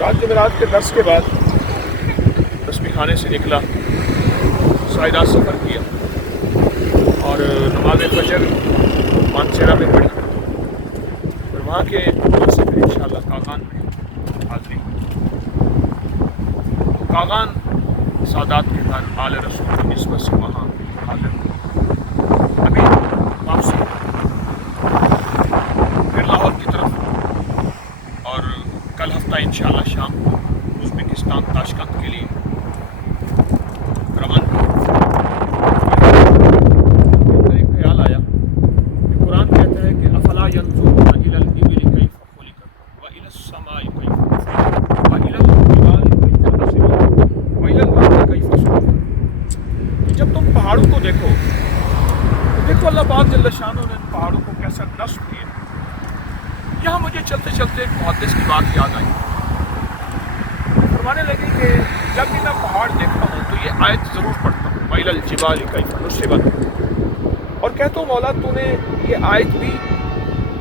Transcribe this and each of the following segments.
رات جمعرات کے درس کے بعد تسبیح خانے سے نکلا، سائدات سفر کیا اور نماز فجر مانسیرا میں پڑھی، اور وہاں کے سے پھر انشاءاللہ کاغان میں حاضری تو کاغان سادات کے گھر آل رسول کی نسبت سے وہاں حاضر ہوں۔ ابھی واپسی پھر لاہور کی طرف، اور کل ہفتہ انشاءاللہ شام کو ازبکستان تاشکند کے لیے روانہ۔ ایک خیال آیا کہ قرآن کہتا ہے کہ افلا ينظرون الى الابل كيف خلقت والى السماء كيف رفعت والى الجبال كيف نصبت والى الارض كيف سطحت۔ جب تم پہاڑوں کو دیکھو تو دیکھو اللہ پاک جل شانہ نے ان پہاڑوں کو کیسا نصب کیا۔ یہاں مجھے چلتے چلتے ایک محدث کی بات یاد آئی، فرمانے لگے کہ جب بھی میں پہاڑ دیکھتا ہوں تو یہ آیت ضرور پڑھتا ہوں، وَإِلَى الْجِبَالِ كَيْفَ نُصِبَتْ، اور کہتا ہوں مولا تو نے یہ آیت بھی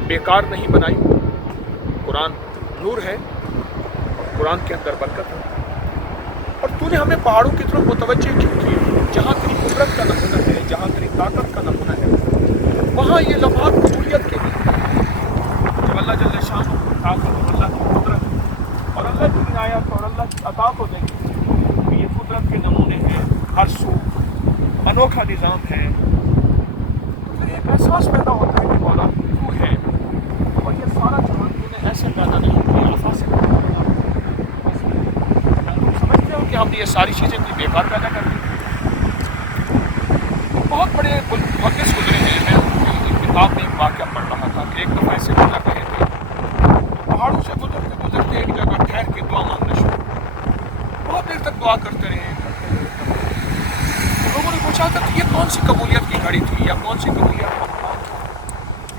بیکار نہیں بنائی، قرآن نور ہے، قرآن کے اندر برکت ہے، اور تو نے ہمیں پہاڑوں کی طرف متوجہ کیوں کیا؟ جہاں تیری قدرت کا نمونہ ہے، جہاں تیری طاقت کا نمونہ ہے، وہاں یہ لمحات قبولیت کے لیے جب اللہ جل شانہ کو طاقت اور اللہ کی قدرت اور اللہ کی عنایت اور اللہ کی عطا کو دیکھیں کہ یہ قدرت کے نمونے ہیں، ہر سو انوکھا نظام ہے، تو پھر ایک احساس پیدا ہوتا ہے کہ مولا تو ہے، اور یہ سارا جہان تو نے ایسے پیدا نہیں کیا، آفا سے پیدا کیا۔ تم سمجھتے ہو کہ ہم نے یہ ساری چیزیں کوئی بیکار پیدا کر دی؟ بہت بڑے محدث گزرے ہیں، میں ایک کتاب میں ایک واقعہ پڑھ رہا تھا کہ ایک دفعہ ایسے گزر رہے تھے، پہاڑوں سے گزرتے گزرتے ایک جگہ ٹھہر کے دعا مانگنا شروع، بہت دیر تک دعا کرتے رہے۔ لوگوں نے پوچھا تھا کہ یہ کون سی قبولیت کی گھڑی تھی، یا کون سی قبولیت کا مقام تھا،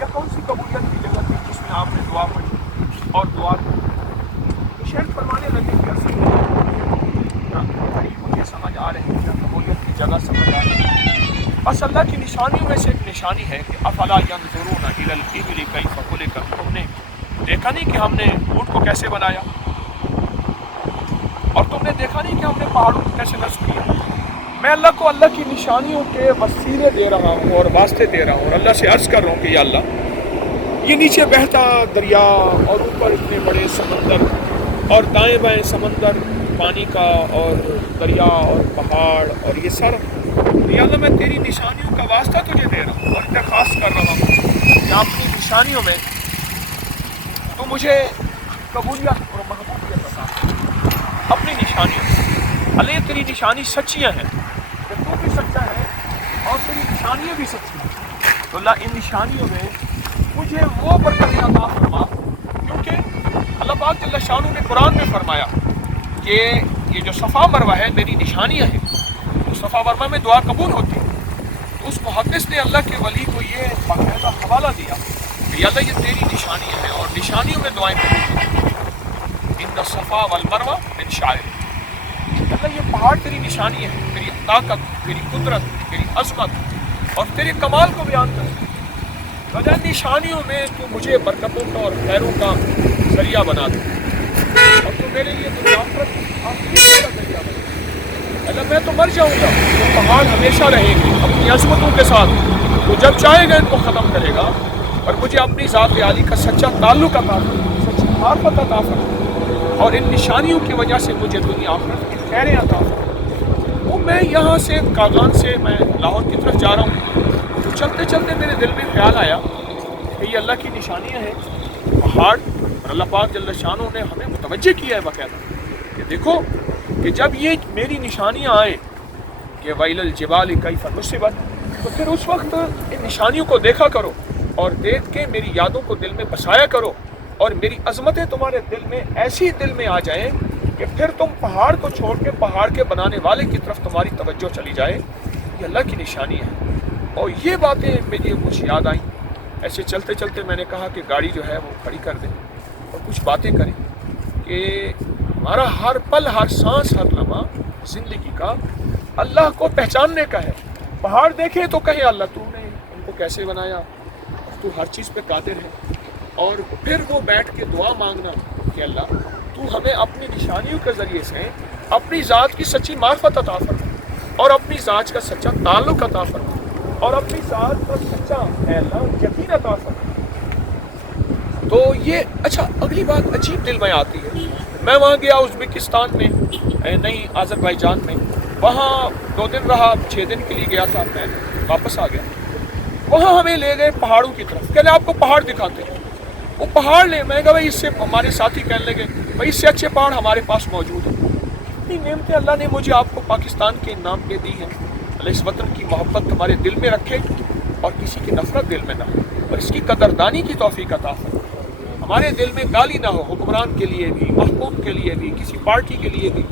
یا کون سی قبولیت کی جگہ تھی جس میں آپ نے دعا پڑھی اور دعا کی؟ تو شیخ فرمانے لگے کہ اصل مجھے سمجھ آ رہی ہے، قبولیت کی جگہ سمجھ آ رہی ہے، بس اللہ کی نشانیوں میں سے ایک نشانی ہے کہ افلا ينظرون الى الابل كيف خلقت، تم نے دیکھا نہیں کہ ہم نے اونٹ کو کیسے بنایا، اور تم نے دیکھا نہیں کہ ہم نے پہاڑوں کو کیسے نصب کیا۔ میں اللہ کو اللہ کی نشانیوں کے وسیلے دے رہا ہوں اور واسطے دے رہا ہوں، اور اللہ سے عرض کر رہا ہوں کہ یا اللہ یہ نیچے بہتا دریا اور اوپر اتنے بڑے سمندر اور دائیں بائیں سمندر پانی کا اور دریا اور پہاڑ اور یہ سارا، یا اللہ میں تیری نشانیوں کا واسطہ تجھے دے رہا ہوں اور درخواست کر رہا ہوں کہ اپنی نشانیوں میں تو مجھے قبولیت اور محبوبیت عطا کر، اپنی نشانیوں۔ اللہ یہ تیری نشانی سچیاں ہیں کہ تو بھی سچا ہے اور تیری نشانیاں بھی سچی ہیں، تو اللہ ان نشانیوں میں مجھے وہ برکت عطا فرما، کیونکہ اللہ پاک جل شانہ نے قرآن میں فرمایا کہ یہ جو صفا مروہ ہے میری نشانیاں ہیں، تو صفا مروہ میں دعا قبول ہوتی ہے۔ تو اس محدث نے اللہ کے ولی کو یہ باقاعدہ حوالہ دیا کہ یا اللہ یہ تیری نشانیاں ہیں اور نشانیوں میں دعائیں قبول ہوتی ہیں، ان الصفا والمروہ من شعائر اللہ، یہ پہاڑ تیری نشانی ہے، تیری طاقت، تیری قدرت، تیری عظمت اور تیرے کمال کو بیان کرتی ہے، وجہ نشانیوں میں تو مجھے برکتوں کا اور خیروں کا ذریعہ بنا دے، اور تو میرے لیے دنیا آخرت آخری کا ذریعہ بنا دے۔ اللہ میں تو مر جاؤں گا، تو پہاڑ ہمیشہ رہیں گے اپنی عظمتوں کے ساتھ، تو جب چاہے گا ان کو ختم کرے گا، اور مجھے اپنی ذات عالی کا سچا تعلق عطا فرما، سچی معرفت عطا فرما، اور ان نشانیوں کی وجہ سے مجھے دنیا آخرت کی خیریں عطا فرما۔ وہ میں یہاں سے کاغان سے میں لاہور کی طرف جا رہا ہوں، تو چلتے چلتے میرے دل میں خیال آیا کہ یہ اللہ کی نشانیاں ہیں، پہاڑ، اور اللہ پاک جل شانہ نے ہمیں متوجہ کیا ہے باقاعدہ کہ دیکھو کہ جب یہ میری نشانیاں آئیں کہ وَإِلَى الْجِبَالِ كَيْفَ نُصِبَتْ، تو پھر اس وقت ان نشانیوں کو دیکھا کرو اور دیکھ کے میری یادوں کو دل میں بسایا کرو، اور میری عظمتیں تمہارے دل میں ایسی دل میں آ جائیں کہ پھر تم پہاڑ کو چھوڑ کے پہاڑ کے بنانے والے کی طرف تمہاری توجہ چلی جائے۔ یہ اللہ کی نشانی ہے، اور یہ باتیں مجھے کچھ یاد آئیں۔ ایسے چلتے چلتے میں نے کہا کہ گاڑی جو ہے وہ کھڑی کر دیں اور کچھ باتیں کریں کہ ہمارا ہر پل، ہر سانس، ہر لمحہ زندگی کا اللہ کو پہچاننے کا ہے۔ پہاڑ دیکھیں تو کہیں اللہ تو نے ان کو کیسے بنایا، تو ہر چیز پہ قادر ہے، اور پھر وہ بیٹھ کے دعا مانگنا کہ اللہ تو ہمیں اپنی نشانیوں کے ذریعے سے اپنی ذات کی سچی معرفت عطا فرما اور اپنی ذات کا سچا تعلق عطا فرما اور اپنی ذات کا سچا اے اللہ یقین عطا فرما۔ تو یہ اچھا اگلی بات عجیب دل میں آتی ہے، میں وہاں گیا ازبکستان میں، نہیں آذربائیجان میں، وہاں 2 دن رہا، 6 دن کے لیے گیا تھا، میں واپس آ گیا۔ وہاں ہمیں لے گئے پہاڑوں کی طرف، کہنے آپ کو پہاڑ دکھاتے ہیں۔ وہ پہاڑ لے، میں کہا بھائی اس سے، ہمارے ساتھی کہنے لگے بھائی اس سے اچھے پہاڑ ہمارے پاس موجود ہیں۔ اتنی نعمتیں اللہ نے مجھے آپ کو پاکستان کے نام پہ دی ہیں۔ اللہ اس وطن کی محبت تمہارے دل میں رکھے اور کسی کی نفرت دل میں نہ ہو، اور اس کی قدردانی کی توفیق عطا فرمائے۔ ہمارے دل میں گالی نہ ہو، حکمران کے لیے بھی، محکوم کے لیے بھی، کسی پارٹی کے لیے بھی،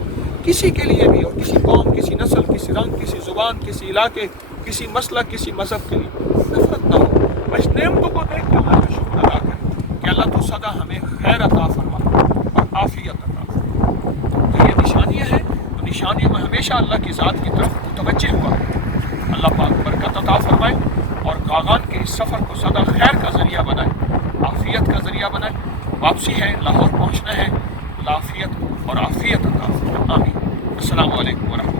کسی کے لیے بھی، اور کسی قوم، کسی نسل، کسی رنگ، کسی زبان، کسی علاقے، کسی مسلک، کسی مذہب کے لیے نفرت نہ ہو۔ بس نعمتوں کو دیکھ کے اللہ کا شکر ادا کریں کہ اللہ تو سدا ہمیں خیر عطا فرما اور عافیت عطا فرما۔ تو یہ نشانیاں ہیں، تو نشانیوں میں ہمیشہ اللہ کی ذات کی طرف متوجہ ہوا۔ اللہ پاک برکت عطا فرمائے اور کاغان کے اس سفر کو سدا خیر کا ذریعہ بنائے، عافیت کا ذریعہ بنائے۔ واپسی ہے، لاہور پہنچنا ہے، عافیت اور عافیت عطا فرمائے۔ آمین۔ السلام علیکم ورحمۃ اللہ۔